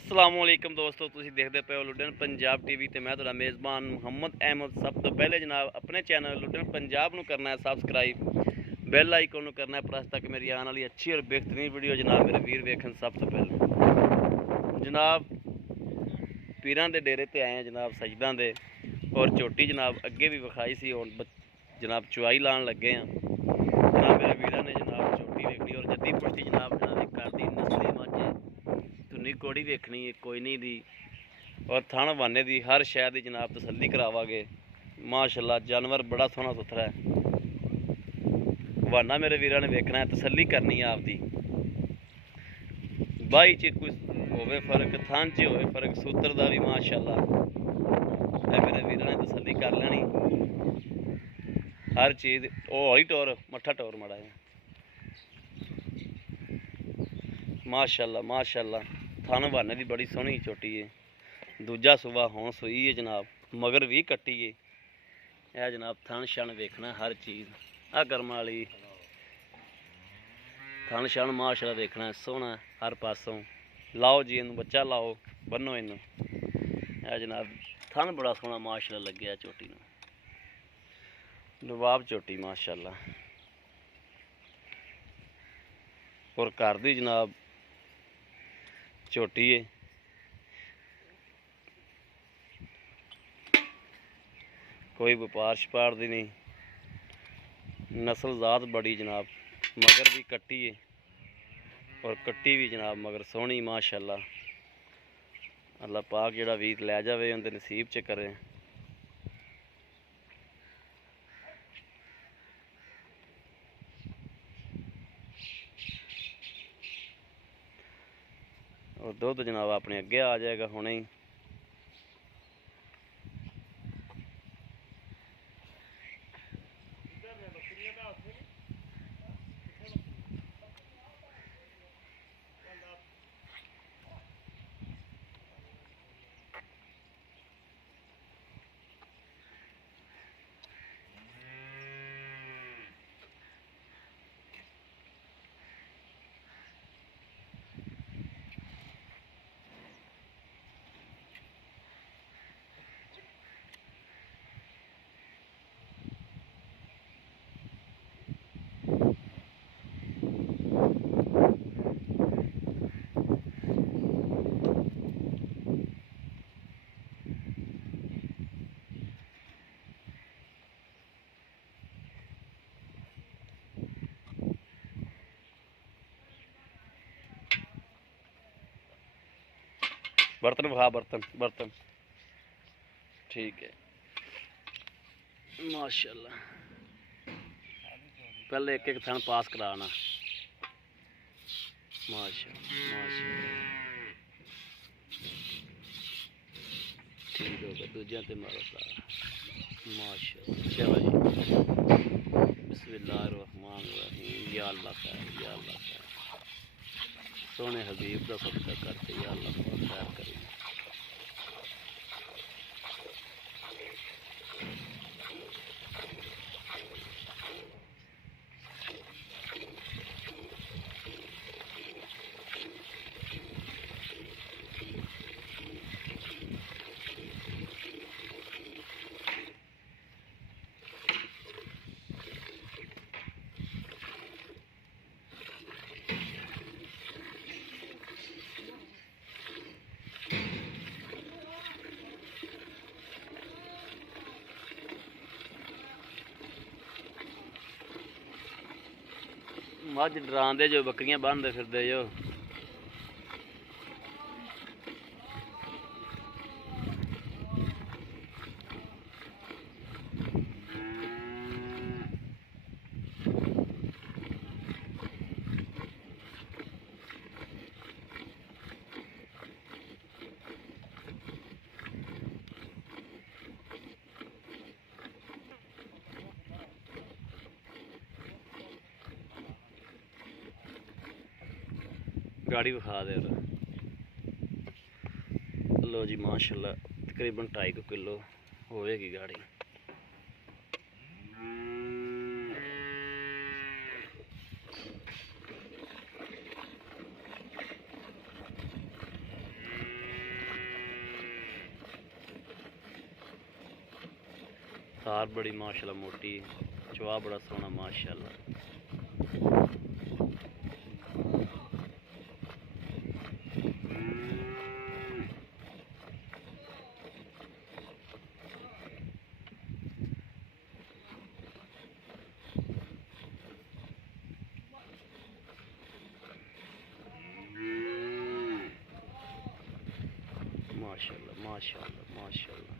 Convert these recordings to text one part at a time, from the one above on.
अस्सलामुअलैकुम दोस्तों, तुसीं देखते पे हो लुडन पंजाब टीवी ते मैं तुहाडा मेज़बान मुहम्मद अहमद। सब तो पहले जनाब अपने चैनल लुडन पंजाब नूं करना है सबसक्राइब, बेल आइकन नूं करना है प्रेस ताकि मेरी आने वाली अच्छी और बेहतरीन वीडियो जनाब मेरे वीर वेखन। सब तो पहले जनाब पीरां दे डेरे ते आए हैं जनाब सजदां दे, और झोटी जनाब अगे भी विखाई सी, हुण जनाब चुआई लाण लगे हैं जनाब। मेरे वीरां ने जनाब झोटी वेखनी और जद्दी पुश्ती जनाब घर दी नस्ली मझ है, धुनी कोड़ी वेखनी है कोई नहीं दी, और थण वाने दी हर शय दी जनाब तसल्ली करावांगे। माशाअल्लाह जानवर बड़ा सोहना सुथरा है, वाना मेरे वीरां ने वेखना है, तसल्ली करनी है आपदी। बाई च कुछ होवे फर्क, थन च होवे फर्क, सूत्र दा भी माशाअल्लाह मेरे वीरां ने तसल्ली कर लेनी हर चीज़। ओ हौली टोर मट्ठा टोर माड़ा है। माशाअल्लाह माशाअल्लाह थन वाने दी बड़ी सोहनी झोटी है, दूजा सुबह हों सुई है जनाब, मगर भी कट्टी है। यह जनाब थन शन वेखना हर चीज़, आ कर्म वाली थन शन माशाअल्लाह वेखना है, सोहना हर पासों। लाओ जी इनू बच्चा लाओ, बनो इनू। यह जनाब थन बड़ा सोहना माशाअल्लाह लग्या झोटी नूं, नवाब झोटी माशाअल्लाह। और घर दी जनाब झोटी है, कोई व्यापार छपार दी नहीं, नस्ल ज़ात बड़ी जनाब, मगर भी कट्टी है और कट्टी भी जनाब मगर सोहनी माशाअल्लाह। अल्लाह पाक जिहड़ा वीर लै जावे उनके नसीब च करे। और दुध जनाब अपने अगे आ जाएगा हुणे ही। बर्तन विखा, बर्तन बर्तन ठीक है माशाअल्लाह। पहले एक एक थन पास कराना माशाअल्लाह माशाअल्लाह। ठीक हो गया, दूजिया ते मारो माशाअल्लाह। चलो जी बिस्मिल्लाहिर्रहमानिर्रहीम। या अल्लाह खैर या अल्लाह खैर, सोने हबीब का सदका करके या अल्लाह खैर करें। मझ डरांदे जो, बकरियां बंदे फिरदे जो। गाड़ी विखा दे। लो जी माशाअल्लाह तकरीबन 2.5 किलो होएगी गाड़ी। धार बड़ी माशाल्लाह मोटी, चवा बड़ा सोहना माशाल्लाह। माशाल्लाह माशाल्लाह माशाल्लाह।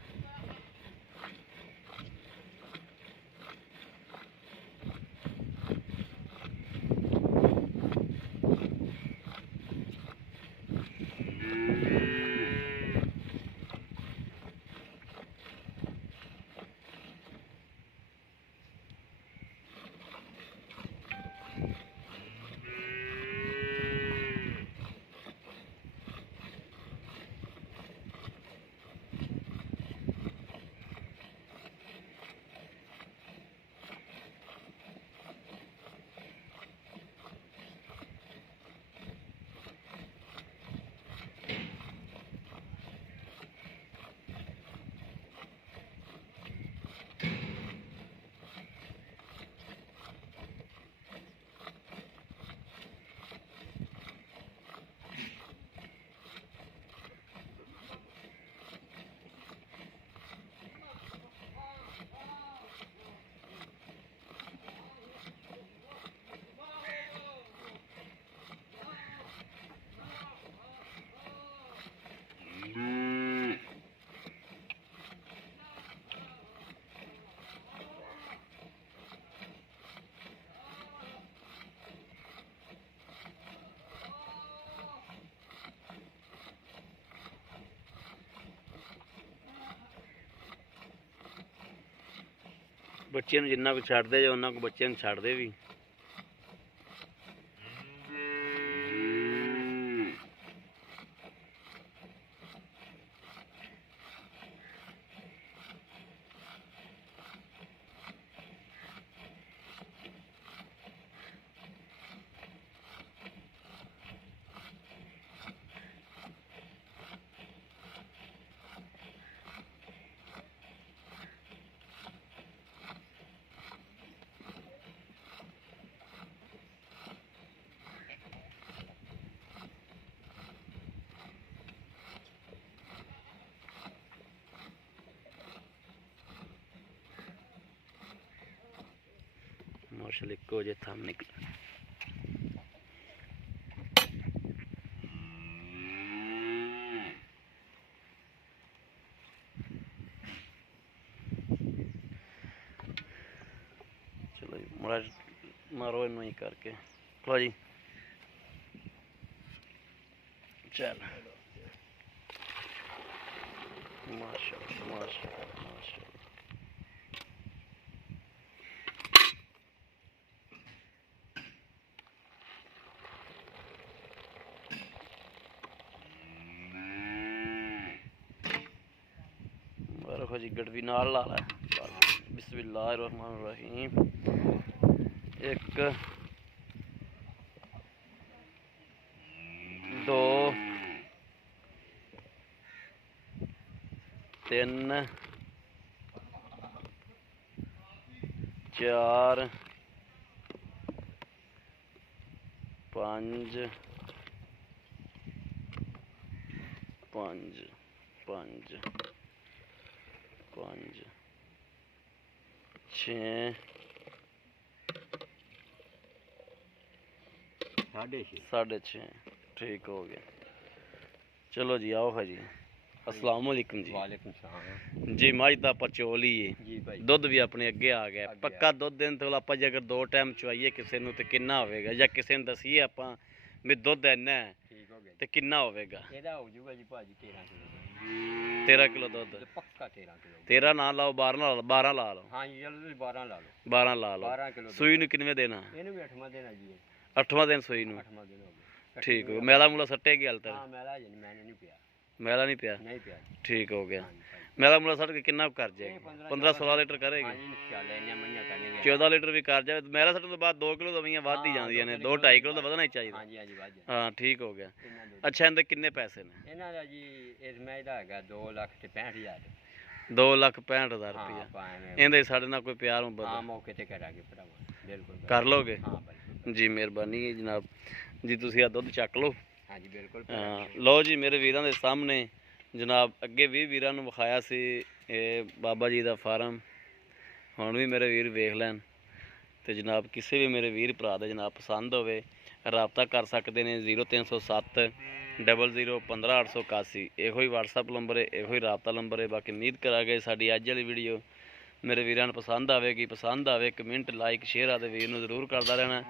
ਬੱਚਿਆਂ ਨੂੰ ਜਿੰਨਾ ਕੁ ਛੱਡਦੇ ਜੇ ਉਹਨਾਂ ਕੁ ਬੱਚਿਆਂ ਨੂੰ ਛੱਡਦੇ ਵੀ। माशाल्लाह इक्को जे थम निकले। चलो जी मारो इनू ही करके लो जी। चल माशाल्लाह माशाल्लाह माशाल्लाह। रखो जी गड़वी नाल ला ला। बिस्मिल्लाहिर्रहमानिर्रहीम। एक दो तीन चार पांच पांच पांच पांच छे साढ़े छे। ठीक हो गया। चलो जी आओ है जी। अस्सलाम वालेकुम जी। वालेकुम सलाम जी मज तो आप चोल ही है जी भाई। दुध भी अपने अगे आ गया पक्का दुध दिन तो आप जे अगर 2 टाइम चवाइए किसी ਨੂੰ ਤੇ ਕਿੰਨਾ ਹੋਵੇਗਾ ਜਾਂ ਕਿਸੇ ਨੂੰ ਦਸੀਏ ਆਪਾਂ ਵੀ ਦੁੱਧ ਇੰਨਾ ਹੈ ठीक हो गया ਤੇ ਕਿੰਨਾ ਹੋਵੇਗਾ। ਇਹਦਾ ਹੋ ਜਾਊਗਾ ਜੀ ਭਾਜੀ 13 ਕਿਲੋ 13 ਕਿਲੋ ਦੁੱਧ ਪੱਕਾ 13 ਕਿਲੋ 13 ਨਾ ਲਾਓ 12 ਲਾ ਲਓ 12 ਲਾ ਲਓ ਹਾਂ ਜੀ ਚਲੋ ਤੁਸੀਂ 12 ਲਾ ਲਓ 12 ਲਾ ਲਓ 12 ਕਿਲੋ ਸੂਈ ਨੂੰ ਕਿੰਨੇ ਦੇਣਾ ਇਹਨੂੰ ਵੀ 8ਵਾਂ ਦੇਣਾ ਜੀ 8ਵਾਂ ਦਿਨ ਸੂਈ ਨੂੰ 8ਵਾਂ ਦਿਨ ਹੋ ਗਿਆ ਠੀਕ ਹੋ ਮੈਲਾ ਮੂਲਾ ਸੱਟੇ ਗਿਆ ਹਾਲ ਹਾਂ ਤੱਕ ਮੈਲਾ ਜੀ ਮੈਨੇ ਨਹੀਂ ਪਿਆ ਮੈਲਾ ਨਹੀਂ ਪਿਆ ਨਹੀਂ ਪਿਆ ਠੀਕ ਹੋ ਗਿਆ ਹਾਂ ਜੀ ਭਾਈ। ਮੈਲਾ ਮੂਲਾ ਸੱਟ ਕੇ ਕਿੰਨਾ ਕੁ ਕਰ ਇਹ ਜਾਏਗੀ 15 16 ਲੀਟਰ ਹਾਂ ਕਰੇਗੀ ਜੀ ਇਨਸ਼ਾਅੱਲਾ ਇੰਨੀਆਂ ਮਈਆਂ ਕਰਨਗੀਆਂ 14 ਲੀਟਰ ਵੀ ਕਰ ਜਾਵੇ ਮੈਲਾ ਸੱਟਣ ਤੋਂ ਬਾਅਦ 2 ਕਿਲੋ ਦਵਾਈਆਂ ਵੱਧ ਹੀ ਹਾਂ, ਜਾਂਦੀਆਂ ਨੇ 2 2.5 ਕਿਲੋ ਤਾਂ ਵਧਣਾ ਹੀ ਚਾਹੀਦਾ। ਹਾਂ ਜੀ ਵੱਧ ਜਾਣਾ। ਹਾਂ ਠੀਕ ਹੋ ਗਿਆ। ਇਹਨਾਂ ਦੇ ਅੱਛਾ ਇਹਦੇ ਕਿੰਨੇ ਪੈਸੇ ਨੇ ਇਹਨਾਂ ਦਾ ਜੀ ਇਸ ਮੈਚ ਦਾ ਹੈਗਾ 2,65,000 2,65,000 ਹਾਂ ਰੁਪਇਆ ਆਪਾਂ ਐਵੇਂ ਇਹਦੇ ਸਾਡੇ ਨਾਲ ਕੋਈ ਪਿਆਰ ਹਾਂ ਮੁਹੱਬਤ ਮੌਕੇ ਤੇ ਕਰਾਂਗੇ ਭਰਾਵਾ ਬਿਲਕੁਲ ਕਰ ਲੋਗੇ ਹਾਂ ਬਿਲਕੁਲ ਜੀ ਮਿਹਰਬਾਨੀ ਹੈ ਜਨਾਬ ਜੀ ਤੁਸੀਂ ਆ ਦੁੱਧ ਚੱਕ ਲਓ ਹਾਂਜੀ ਬਿਲकुल ਲਓ ਜੀ ਮੇਰੇ ਵੀਰਾਂ ਦੇ ਸਾਹਮਣੇ ਜਨਾਬ ਅੱਗੇ ਵੀ ਵੀਰਾਂ ਨੂੰ ਵਿਖਾਇਆ ਸੀ ਇਹ ਬਾਬਾ ਜੀ ਦਾ ਫਾਰਮ ਹੁਣ ਵੀ ਮੇਰੇ ਵੀਰ ਵੇਖ ਲੈਣ ਤੇ ਜਨਾਬ ਕਿਸੇ ਵੀ ਮੇਰੇ ਵੀਰ ਭਰਾ ਦੇ ਜਨਾਬ ਪਸੰਦ ਹੋਵੇ ਰਾਬਤਾ ਕਰ ਸਕਦੇ ਨੇ 0307 00 15881 ਇਹੋ ਹੀ WhatsApp ਨੰਬਰ ਹੈ ਇਹੋ ਹੀ ਰਾਬਤਾ ਨੰਬਰ ਹੈ ਬਾਕੀ ਉਮੀਦ ਕਰਾਂਗੇ ਸਾਡੀ ਅੱਜ ਵਾਲੀ ਵੀਡੀਓ ਮੇਰੇ ਵੀਰਾਂ ਨੂੰ ਪਸੰਦ ਆਵੇ ਕਮੈਂਟ ਲਾਈਕ ਸ਼ੇਅਰ ਆਦੇ ਵੀਰ ਨੂੰ ਜ਼ਰੂਰ ਕਰਦਾ ਰਹਿਣਾ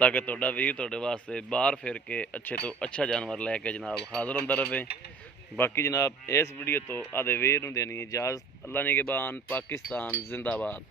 ਤਾਂ ਕਿ ਤੁਹਾਡਾ ਵੀਰ ਤੁਹਾਡੇ ਵਾਸਤੇ ਬਾਹਰ ਫਿਰ ਕੇ ਅੱਛੇ ਤੋਂ ਅੱਛਾ ਜਾਨਵਰ ਲੈ ਕੇ ਜਨਾਬ ਹਾਜ਼ਰ ਹੁੰਦਾ ਰਹੇ ਬਾਕੀ ਜਨਾਬ ਇਸ ਵੀਡੀਓ ਤੋਂ ਆਦੇ ਵੀਰ ਨੂੰ ਦੇਣੀ ਇਜਾਜ਼ਤ ਅੱਲਾ ਨਿਗਹਿਬਾਨ ਪਾਕਿਸਤਾਨ ਜ਼ਿੰਦਾਬਾਦ।